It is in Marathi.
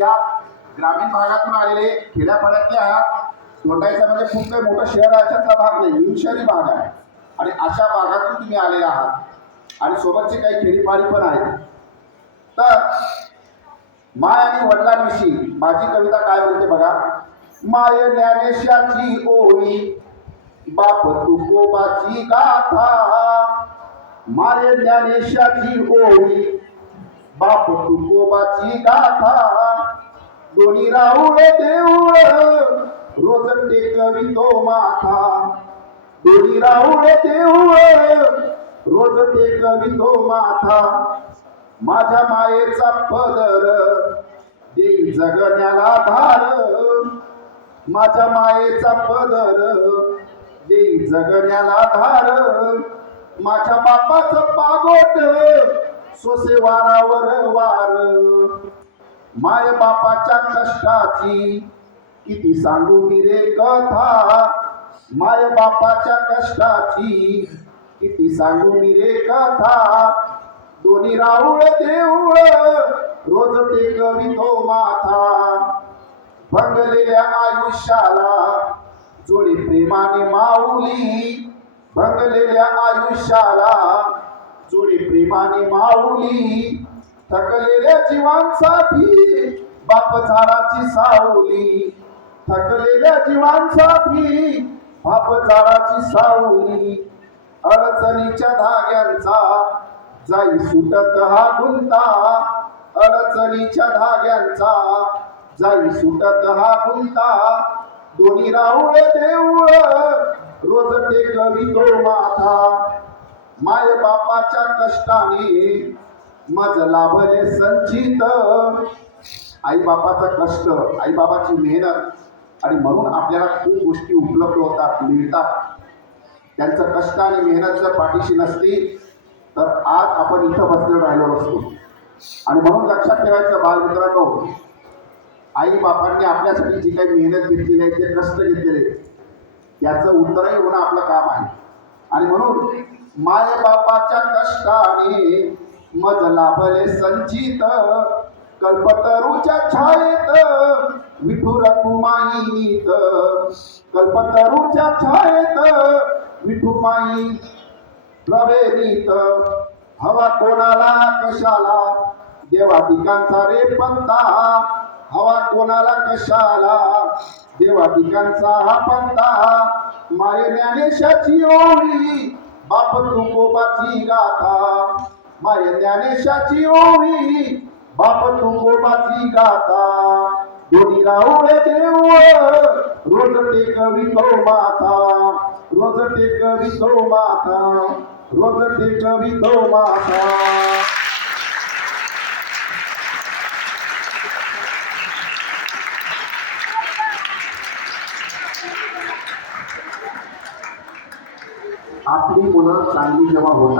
या ग्रामीण भागातून आलेले खेड्यापाड्यातल्या तोटायचा म्हणजे खूप काही मोठं शहर आहे भाग नाही. निमशहरी भाग आहे. आणि अशा भागातून तुम्ही आलेले आहात. आणि सोबतचे काही खेडीपाडी पण आहेत. तर माय आणि वडिलांविषयी माझी कविता काय बोलते बघा? माय ज्ञानेशाची ओळी बाप तुकोबाची गाथा. माय ज्ञानेशाची ओळी बाप तुकोबाची गाथा दोन्ही राऊळ देऊळ रोज टेकवितो माथा. दोन्ही राऊळ देऊळ रोज टेकवितो माथा. माझ्या मायेचा पदर देई जगण्याला धार माझ्या मायेचा पदर देई जगण्याला धार माझ्या बापाचं पागोट सोसे वारावर वार. माय बापाच्या कष्टाची किती सांगू मी रे कथा. माय बापाच्या कष्टाची किती सांगू मी रे कथा. दोन्ही राऊळ देऊळ रोज ते कवितो माथा. भंगलेल्या आयुष्याला जोडी प्रेमाने माऊली. भंगलेल्या आयुष्याला प्रेमाने माऊली थकलेल्या जीवांसाठी बाप झाडाची सावली. थकलेल्या जीवांसाठी बाप झाडाची सावली. अडचणीच्या धाग्यांचा जाई सुटत हा गुंता. अडचणीच्या धाग्यांचा जाई सुटत हा गुंता. दोन्ही राहुळ देऊळ रोज टेकवितो माथा. माय बापाच्या कष्टाने मज लाभले संचित. आई बापाचा कष्ट आई बाबाची मेहनत आणि म्हणून आपल्याला खूप गोष्टी उपलब्ध होतात मिळतात. त्यांचं कष्ट आणि मेहनत जर पाठीशी नसती तर आज आपण इथं बसलेलो राहिलो असतो. आणि म्हणून लक्षात ठेवायचं बालमित्रांनो आई बापांनी आपल्यासाठी जी काही मेहनत घेतलेली आहे जे कष्ट घेतलेले त्याचं उत्तरही होणं आपलं काम आहे. आणि म्हणून माय बापाच्या कष्टाने मज लाभले संचित कल्पतरूच्या छायेत विठुर कुमाईत कल्पतरूच्या छायेत विठुमाई प्रवेरीत हवा कोणाला कशाला? देवादिकांचा रे पंता. हवा कोणाला कशाला? देवादिकांचा हा पंता. माय ज्ञानेशाची ओळी बाप तुंगोबाची गाथा. माय ज्ञानेशाची ओळी बाप तुंगोबाची गाथा. दोन्ही राहुळे देव रोज टेकवितो माथा. रोज टेकवितो माथा. रोज टेकवितो माथा. आपली मुलं चांगली जेव्हा होतात